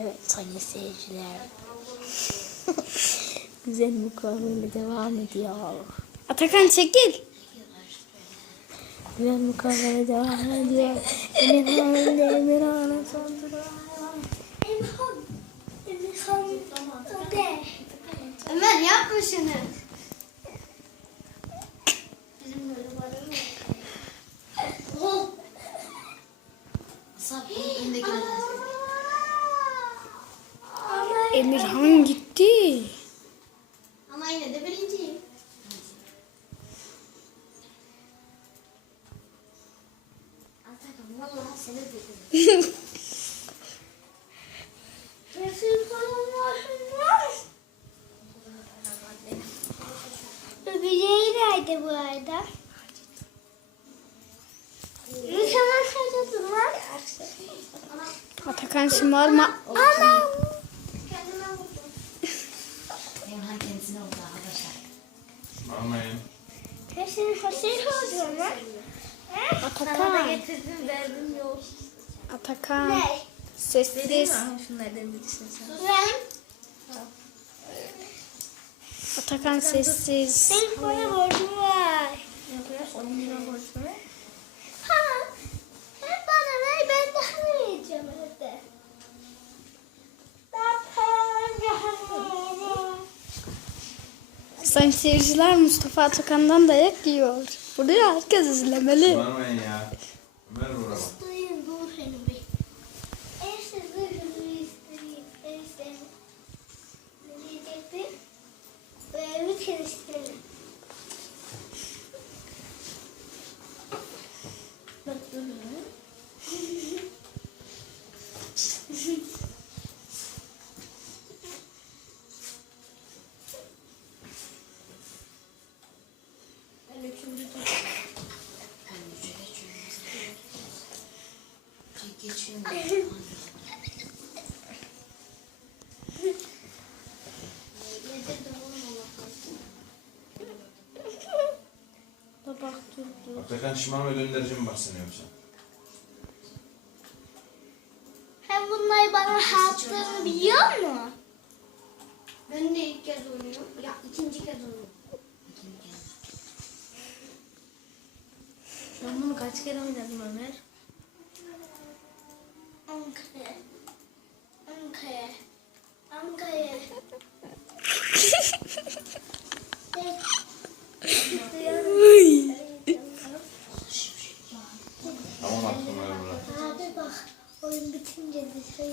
Evet sayın seyirciler. Güzel mukavele devam ediyor. Atakan çekil. Güzel mukavele devam ediyor. Emirhan ile Emirhan'a saldırıyor. Emirhan. Emirhan. O de. Ömer yapma şunu. Bizim böyle var mı? Oh. Ama Emirhan gitti. Ama yine de birinciyim. Atakan vallahi seni dedim. Öbürleri nerede bu arada? Atakan şımarma. Anam. Atakan. getirdim derdim yok. Atakan. Ne? Sessiz. Şunlardan birisini sen. Ben Atakan sessiz. senin bana borcum var. Yapıyoruz. 10 lira borç var. Ha. Sen bana ver ben daha vereceğim evde. Ben param daha Sayın seyirciler Mustafa Atakan'dan dayak yiyor. Buraya herkes izlemeli. Almayın ya. Ömer vura bak. Duyun Tabak tuttu. Atakan şımarma mü var seni yoksa? Hem bunları bana yaptığını biliyor mu? Ben de ilk kez oynuyorum. Ya ikinci kez oynuyorum. Ben bunu kaç kere oynadım Ömer? Ankara. Ankara. Ankara. Tamam Ömer vura. Abi bak oyun bitince dışarı